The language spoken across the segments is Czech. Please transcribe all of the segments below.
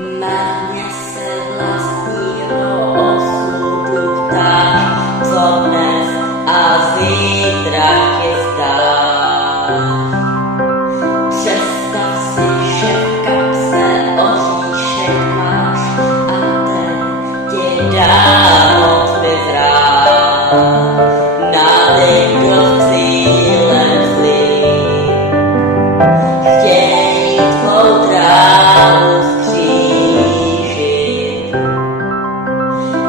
Marně se vlastního osudu ptáš, co dnes a zítra chystáš. Představ si, že v kapse oříšek máš a ten ti dá moc vyzrát. Nádej do cílem zlý, chtějí tvou dráhu skřížit.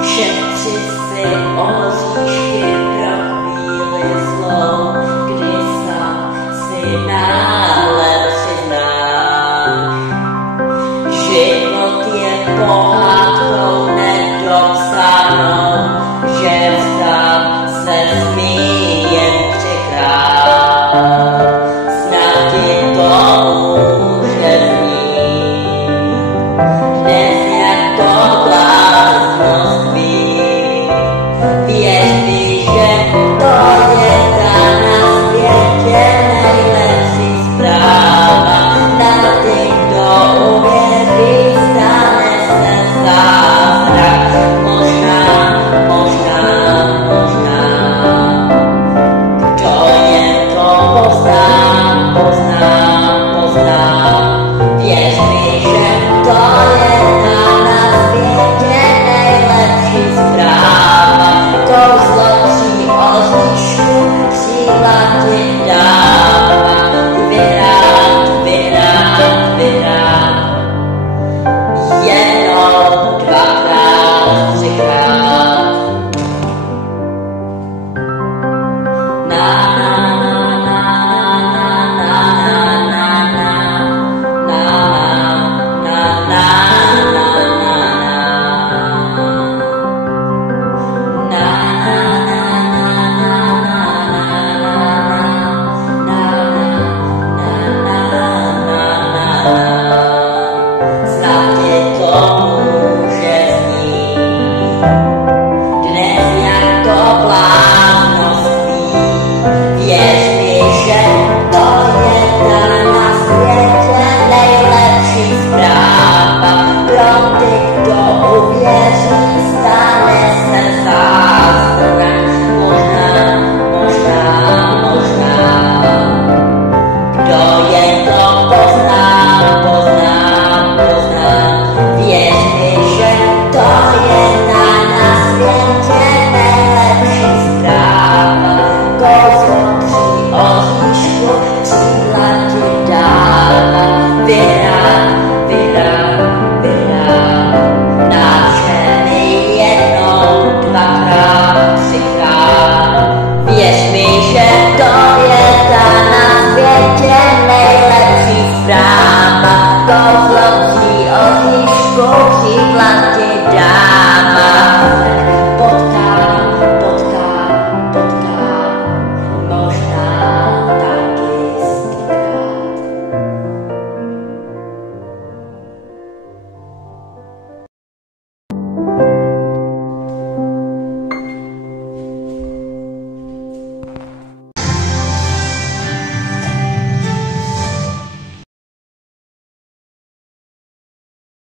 Šetři si oříšky pro chvíli zlou, kdy sám si náhle přiznáš. Život je pohled